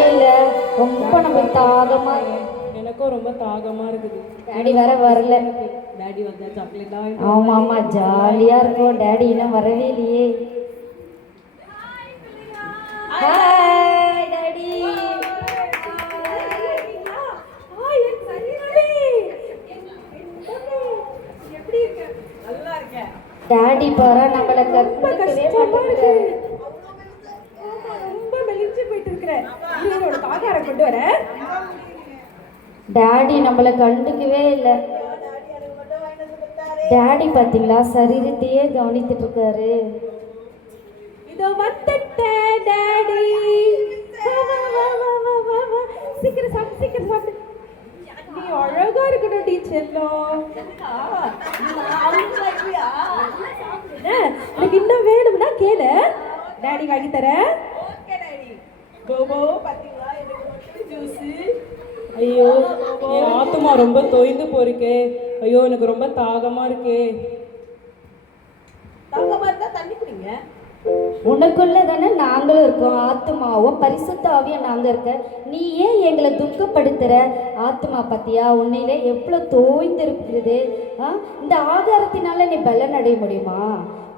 இல்ல ரொம்ப நம்மளுக்கு தாகமா எனக்கும் ரொம்ப தாகமா இருக்குது. டேடி வேற வரல. டேடி வந்தா சாக்லேட் ஆமா ஆமா ஜாலியா இருக்கும். டேடி இன்னும் வரவே இல்லையே. Hi daddy. டாடி பாரா நம்மளை கற்பக்கவே மாட்டேங்கிறாரு. ரொம்ப மெலிஞ்சு போயிட்டு இருக்கிறேன். நீரோட காகார கொண்டு வர. டாடி நம்மளை கண்டுக்கவே இல்லை. டாடி பாத்தீங்களா சரீரத்தையே கவனித்துட்டு இருக்காரு. இதோ வந்துட்டேன் டாடி. சீக்கிரம் சாப்பிடு சீக்கிரம் சாப்பிடு. நீ அழகா இருக்கணும் டீச்சர்லோ. எனக்கு இன்னும் வேணும்னா கேளு, டாடி வாங்கி தரேன். ஐயோ என் ஆத்துமா ரொம்ப தொய்ந்து போயிருக்கே. ஐயோ எனக்கு ரொம்ப தாகமா இருக்கே. தாகமா இருந்தா தண்ணி குடிங்க. உனக்குள்ள தானே நாங்களும் இருக்கோம். ஆத்மாவும் பரிசுத்த ஆவியும் நாங்க இருக்க. நீ ஏன் எங்களை துக்கப்படுத்துற? ஆத்மா பத்தியா உன்னையில எவ்வளவு தோய்ந்து இருக்கிறது. இந்த ஆகாரத்தினால நீ பலன் அடைய முடியுமா?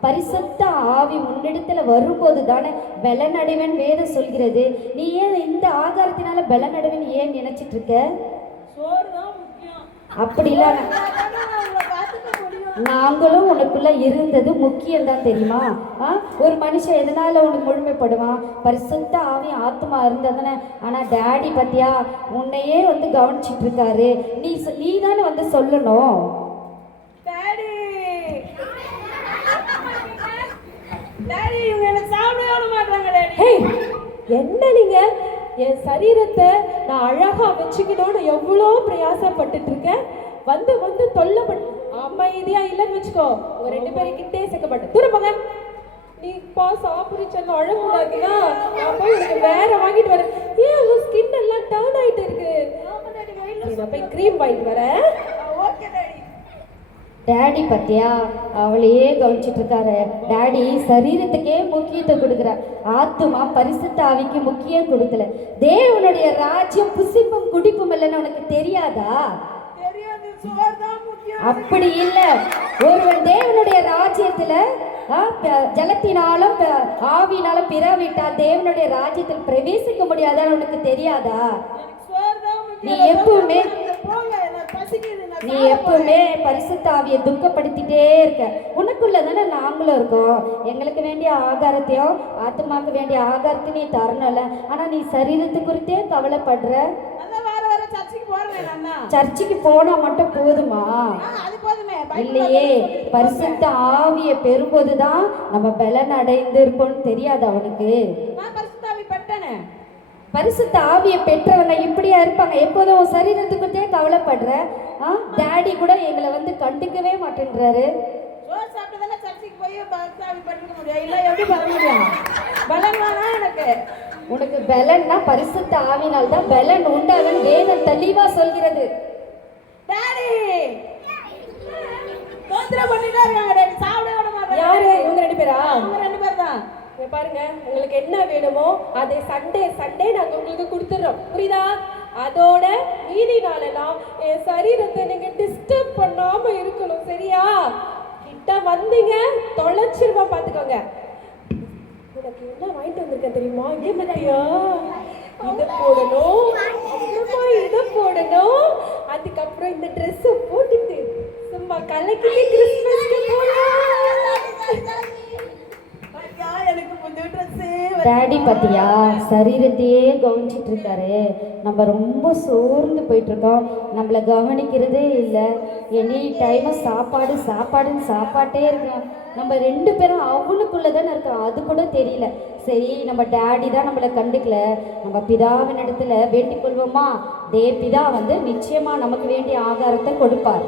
பரிசுத்த ஆவி முன்னெடுத்துல வரும்போது தானே பலன் அடைவன் வேதம் சொல்கிறது. நீ ஏன் இந்த ஆகாரத்தினால பலன் அடைவன் ஏன் நினைச்சிட்டு இருக்க? அப்படிலாம் நாங்களும் உனக்குள்ள இருந்தது முக்கியம்தான் தெரியுமா? ஒரு மனுஷன் எதனால உனக்கு முழுமைப்படுவான்? பரிசுத்த ஆவி ஆத்மா இருந்ததுன்னு. ஆனா டாடி பத்தியா உன்னையே வந்து கவனிச்சிட்டு இருக்காரு. நீ தானே வந்து சொல்லணும். என்ன நீங்க என் சரீரத்தை நான் அழகா வச்சுக்கணும்னு எவ்வளோ பிரயாசப்பட்டுட்டு இருக்கேன். வந்து வந்து தொல்லைப்பட்டு அமைதியா இல்லைன்னு வச்சுக்கோ. ஒரு 2 பேரும் கிட்டே சேர்க்கப்பட்டு தூரப்பாங்க. நீ பா சாப்பிடுச்சல்ல அழகுடாதுன்னா நான் போய் உனக்கு வேற வாங்கிட்டு வரேன். ஏன் உன் ஸ்கின் எல்லாம் டர்ன் ஆயிட்டு இருக்கு. நான் போய் க்ரீம் வாங்கிட்டு வரேன். டாடி பத்தியா அவளையே கவனிச்சிட்டு இருக்காரு. டாடி சரீரத்துக்கே முக்கியத்துவம் கொடுக்குற. ஆத்துமா பரிசுத்த ஆவிக்கு முக்கியம் கொடுக்கல. தேவனுடைய ராஜ்யம் புசிப்பும் குடிப்பும் இல்லைன்னு உனக்கு தெரியாதா? அப்படி இல்ல. ஒருவன் தேவனுடைய ராஜ்யத்துல ஜலத்தினாலும் ஆவினாலும் பிறவிட்டால் தேவனுடைய ராஜ்யத்தில் பிரவேசிக்க முடியாதான்னு உனக்கு தெரியாதா? நீ எப்பவுமே பரிசுத்த ஆவியை துக்கப்படுத்திட்டே இருக்க. உனக்குள்ள தானே நாங்களும் இருக்கோம். எங்களுக்கு வேண்டிய ஆகாரத்தையும் ஆத்மாக்கு வேண்டிய ஆகாரத்தையும் நீ தரணும்ல. ஆனா நீ சரீரத்து குறித்தே கவலைப்படுற. சர்ச்சுக்கு போனா மட்டும் போதுமா? இல்லையே, பரிசுத்த ஆவியை பெறும்போதுதான் நம்ம பலன் அடைந்து இருப்போம்னு தெரியாது அவனுக்கு. பரிசுத்த ஆவியை பெற்றவங்க இப்படியா இருப்பாங்க? எப்போதும் சரீரத்துக்குத்தே கவலைப்படுற. டாடி கூட எங்களை வந்து கண்டுக்கவே மாட்டேன்றாரு. உனக்கு பலன்னா பரிசுத்த ஆவினால் தான் பலன் உண்டாகும். வேதம் தெளிவா சொல்கிறது. யாரு இவங்க 2 பேரா? 2 பேர் தான். பாருங்க, உங்களுக்கு என்ன வேணுமோ அதை சண்டே நாங்க உங்களுக்கு கொடுத்துறோம். புரியுதா? அதோட மீதி நாளெல்லாம் என் சரீரத்தை நீங்க டிஸ்டர்ப் பண்ணாம இருக்கணும். சரியா? கிட்ட வந்தீங்க தொலைச்சிருவா பாத்துக்கோங்க. உனக்கு என்ன வாங்கிட்டு வந்திருக்கேன் தெரியுமா? இங்கே பத்தியா இதை போடணும், அப்புறமா இதை போடணும், அதுக்கப்புறம் இந்த ட்ரெஸ்ஸை போட்டுட்டு சும்மா கலக்கி கிறிஸ்மஸ்க்கு போகலாம். டாடி பத்தியா சரீரத்தையே கவனிச்சிட்டு இருக்காரு. நம்ம ரொம்ப சோர்ந்து போயிட்டு இருக்கோம். நம்மளை கவனிக்கிறதே இல்லை. எனி டைம் சாப்பாடுன்னு சாப்பாட்டே இருக்கோம். நம்ம 2 பேரும் அவனுக்குள்ளதானே இருக்கோம். அது கூட தெரியல. சரி, நம்ம டாடி தான் நம்மளை கண்டுக்கல. நம்ம பிதாவின் இடத்துல வேண்டிக் கொள்வோமா? பிதா வந்து நிச்சயமா நமக்கு வேண்டிய ஆகாரத்தை கொடுப்பார்.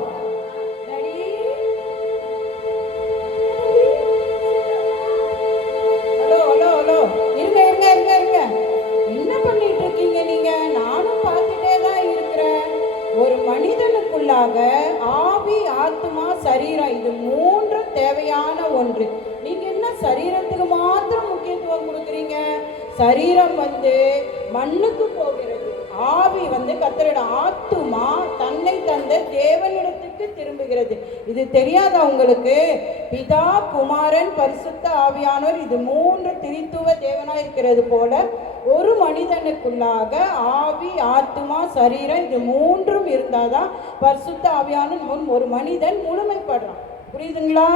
ஆவி ஆத்மா சரீரம் இது 3 தேவையான ஒன்று. நீங்க என்ன சரீரத்துக்கு மாத்திரம் முக்கியத்துவம் கொடுக்குறீங்க? சரீரம் வந்து மண்ணுக்கு போகிறது. ஆவி கர்த்தரோட ஆத்துமா தன்னை தந்த தேவனிடத்துக்கு திரும்புகிறது. இது தெரியாதா உங்களுக்கு? பிதா, குமாரன், பரிசுத்த ஆவியானோர், இது மூன்று திரித்துவ தேவனாய் இருக்கிறது போல ஒரு மனிதனுக்குள்ளாக ஆவி, ஆத்துமா, சரீரம், இது மூன்றும் இருந்தாதான் பரிசுத்த ஆவியானோர் ஒரு மனிதன் முழுமைப்படுறான். புரியுதுங்களா?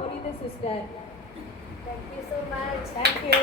புரியுது சிஸ்டர். தேங்க்யூ.